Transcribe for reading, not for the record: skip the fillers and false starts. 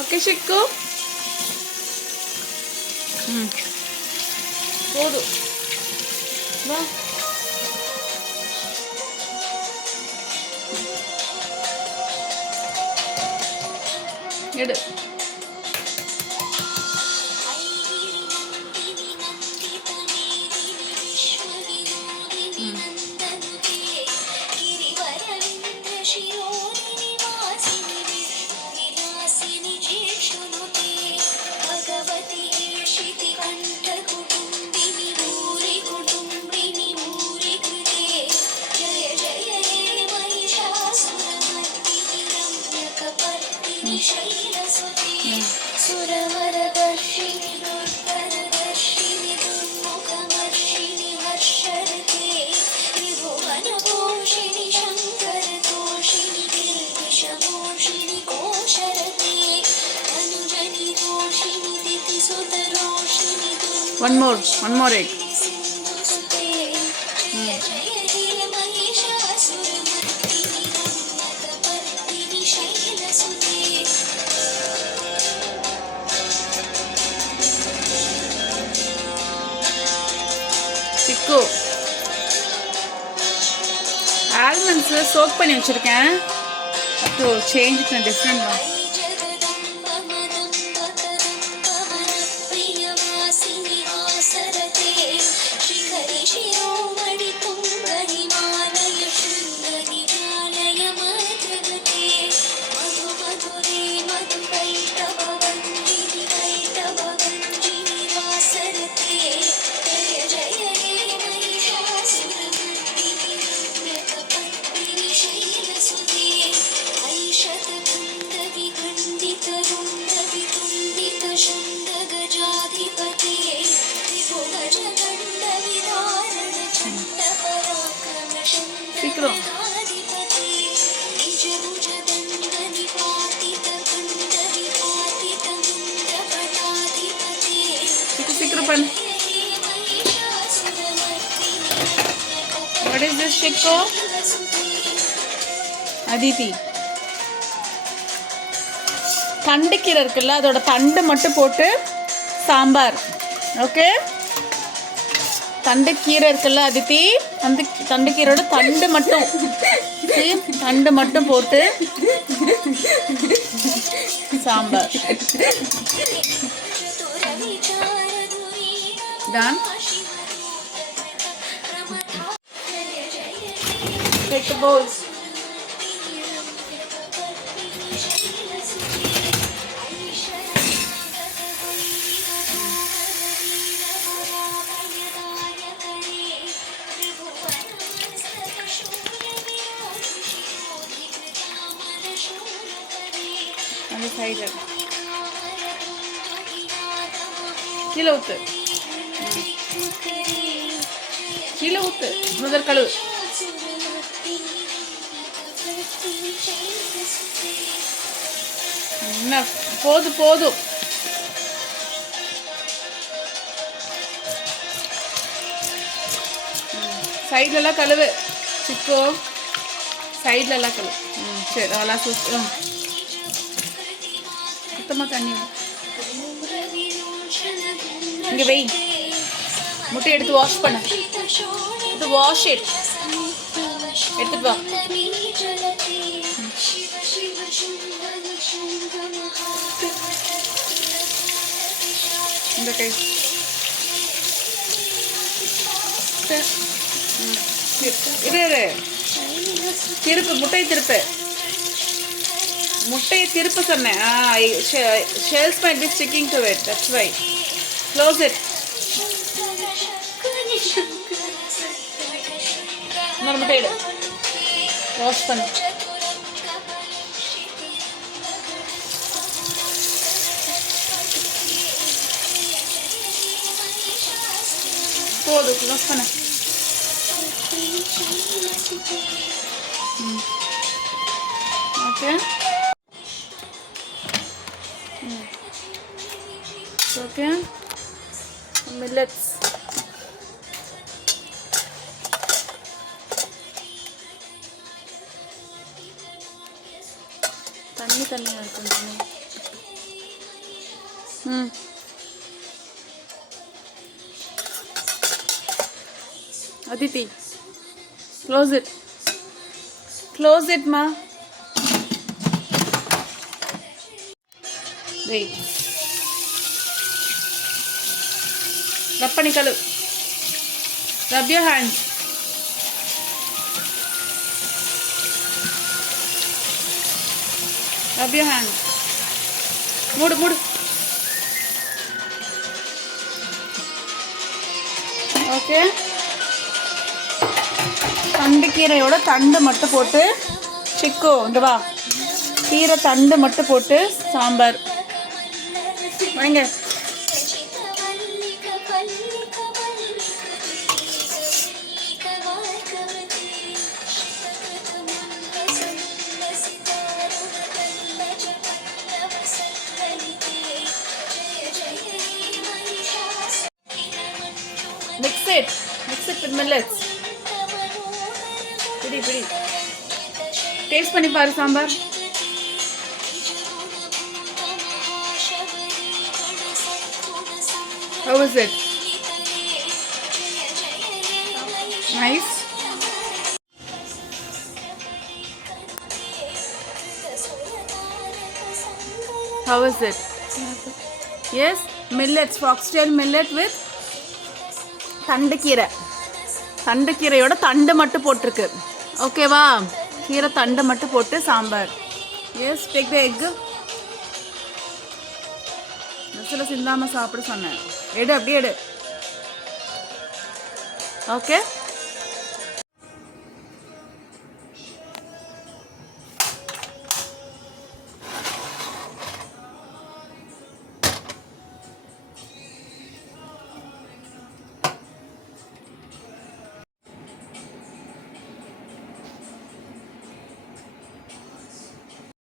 ஓகே ஷிக்கு. போதும் வா. எடு. One more egg. சிக்கு, ஆல்மண்ட்ஸ் சோக் பண்ணி வச்சிருக்கேன். To change it in different way. சீக்கிரம் சீக்கிரம் பண்ணு. What is this Shiko? Aditi, தண்டுக்கீரை இருக்குல்ல, அதோட தண்டு மட்டும் போட்டு சாம்பார். ஓகே, தண்டுக்கீரை இருக்குல்ல அதித்தி, அந்த தண்டுக்கீரோட தண்டு மட்டும் போட்டு sambar. Done. Take the bowls. அந்த சைடில் கீழே ஊற்று, கீழே ஊற்று, முதல் கழுவு. என்ன போதும். சைட்லலாம் கழுவு சிக்கோ, சைட்லலாம் கழுவு. சரி, அதெல்லாம் சுத்தமாக தண்ணி இங்கே வை. முட்டை எடுத்து வாஷ் பண்ண, வாஷ் இட், எடுத்துட்டு வா. இந்த கை இரு, திருப்பு, முட்டையை திருப்பு, முட்டையை திருப்ப சொன்னேன். Shells might be sticking to it, that's why. Close it. இன்னொரு முட்டை எடு, வாஷ் பண்ணு. போதும், க்ளோஸ் பண்ணு. Okay, okay. மில்லட்ஸ் தண்ணியாக இருக்கும். ம். Adithi, close it. க்ளோஸ் இட்மா. வெயிட். ரப் பண்ணி கழு. Rub your hands. Rub your hands. மூடு மூடு. ஓகே. தண்டு கீரையோட தண்டு மட்டும் போட்டு சிக்கோ இங்க வா. கீரை தண்டு மட்டும் போட்டு சாம்பார். வாங்க. Mix it with millets. பிடி பிடி. டேஸ்ட் பண்ணி பாரு sambar. How is it? Nice. How is it? Yes, millets, foxtail millet with தண்டு கீரை. தண்டு கீரையோட தண்டு மட்டும் போட்டிருக்கு. ஓகேவா? கீரை தண்டு மட்டும் போட்டு sambar. Yes, take the egg. சில சிந்தாமல் சாப்பிட சொன்னேன். எடு, அப்படியே எடு. ஓகே.